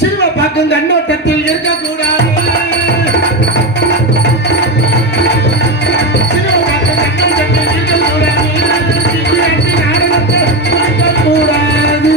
சிறுவ பார்க்கும் கண்ணோட்டத்தில் இருக்கக்கூடாது. சிறுவ பார்க்கும் கண்ணோட்டத்தில் இருக்கக்கூடாது. நாடகத்தை கூடாது.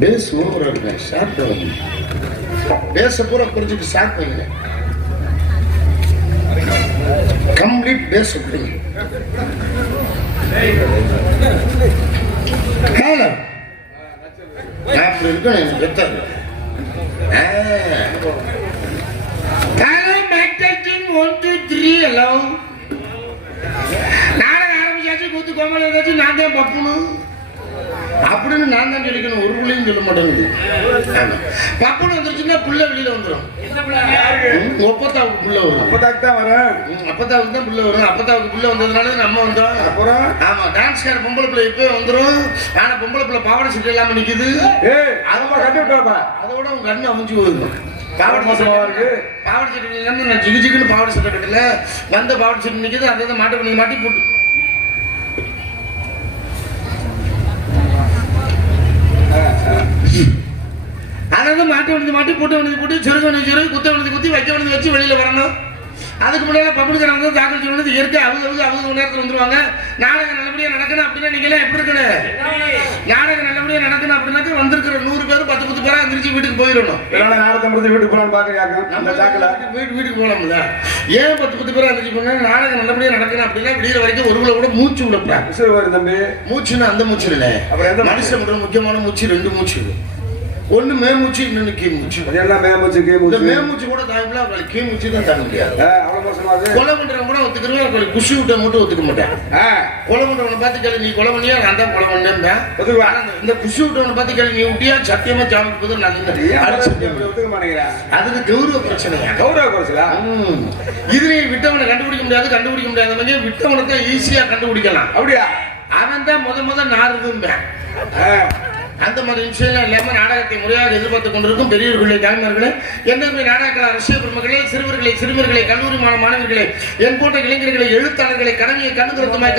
பேஸ் ஓவரா இருக்க ஷார்ட் பேச பூரா புரிஞ்சுட்டு ஷார்ட் பண்ணுங்க. கம்ப்ளீட் பேஸ் கொடுங்க. ஹலோ அப்படி இருக்கணும் எனக்கு பெற்றது. நாடகம் ஆரம்பிச்சாச்சு கூத்து கோமல் ஏதாச்சும் நான் தான் பப்புணும் அப்படின்னு நான் தான் சொல்லிக்கணும். ஒரு பிள்ளையும் சொல்ல மாட்டேங்குது. பப்புன்னு வந்துருச்சுன்னா புள்ள வெளியில வந்துடும். ஒப்பத்தாவுக்கு புள்ள வரும். அப்பத்தாவுக்கு தான் வரும். அப்பத்தாவுக்கு தான் புள்ள வரும். அப்பத்தாவுக்கு புள்ள வந்ததுனால நம்ம வந்தோம். அப்புறம் ஆமா டான்ஸ்கார பொம்பளை பிள்ளை இப்போ வந்துடும். ஆனா பொம்பளை பிள்ளை பாவாடை சட்டை இல்லாம நிக்குது. அதோட கட்டி விட்டாப்பா. அதோட உங்க கண்ணு அமைஞ்சு போயிருக்கும். பாவாடை மோசமா இருக்கு. பாவாடை சட்டை இல்லாம நான் ஜிகு ஜிகுன்னு பாவாடை சட்டை கட்டல. வந்த பாவாடை சட்டை நிக்குது. அதை மாட்ட பண்ணி மாட்டி போட்டு அதாவது மாட்ட வண்டி மாட்டி போட்டு வண்டி போட்டு சொருக வண்டி சொருகு குத்த வண்டி குத்தி வைக்க வண்டி வச்சு வெளியில வரணும். அதுக்கு முன்னாடி பப்ளிக்காரங்க தாக்கல் சொன்னது இயற்கை அவங்க நேரத்தில் வந்துருவாங்க. நாடகம் நல்லபடியா நடக்கணும் அப்படின்னா நீங்களே எப்படி இருக்கணும்? நாடகம் நல்லபடியா நடக்கணும் அப்படின்னாக்க வந்திருக்கிற 100 பேர் 10 பேரா எந்திரிச்சு வீட்டுக்கு போயிடணும். நாடகத்தை முடிச்சு வீட்டுக்கு போகலான்னு பாக்குறாங்க. வீட்டுக்கு போகலாம்ல. ஏன் 10 பேரா எந்திரிச்சு போனா நாடகம் நல்லபடியா நடக்கணும் அப்படின்னா விடிய வரைக்கும் ஒருவரை கூட மூச்சு விடப்படாது. தம்பி மூச்சுன்னா அந்த மூச்சு இல்லை. மனுஷன் விடுற முக்கியமான மூச்சு 2 மூச்சு. ஒண்ணு மேமூச்சு இன்னொன்னு கீழ்மூச்சு. எல்லாம் மேமூச்சு கீழ்மூச்சு. மேமூச்சு கூட தாய்மல அவங்களுக்கு கீழ்மூச்சு தான் தாங்க முடியாது. கொலை பண்றவங்க கூட ஒத்துக்கிறவங்க அவங்களுக்கு குஷி விட்ட மட்டும் ஒத்துக்க மாட்டேன். கொலை பண்றவனை பார்த்து கேள்வி நீ கொலை பண்ணியா நான் தான் கொலை பண்ணேன். இந்த குஷி விட்டவனை பார்த்து கேள்வி நீ விட்டியா சத்தியமா சாமி போது நான் ஒத்துக்க மாட்டேங்கிறேன். அதுக்கு கௌரவ பிரச்சனையா? கௌரவ பிரச்சனை. இதுல விட்டவனை கண்டுபிடிக்க முடியாத மாதிரி விட்டவனை தான் ஈஸியா கண்டுபிடிக்கலாம். அப்படியா? அவன் தான் முத நாறுதும்பேன். அந்த மாதிரி விஷயம் இல்லாம நாடகத்தை முறையாக எதிர்பார்த்துக் கொண்டிருக்கும் பெரியவர்களே தாய்மார்களே என்னுடைய நாடக ரசிக பெருமக்களே சிறுவர்களை கல்லூரி மாணவர்களே என் போன்ற இளைஞர்களை எழுத்தாளர்களை கடமையை கண்டுகிறதுமாய்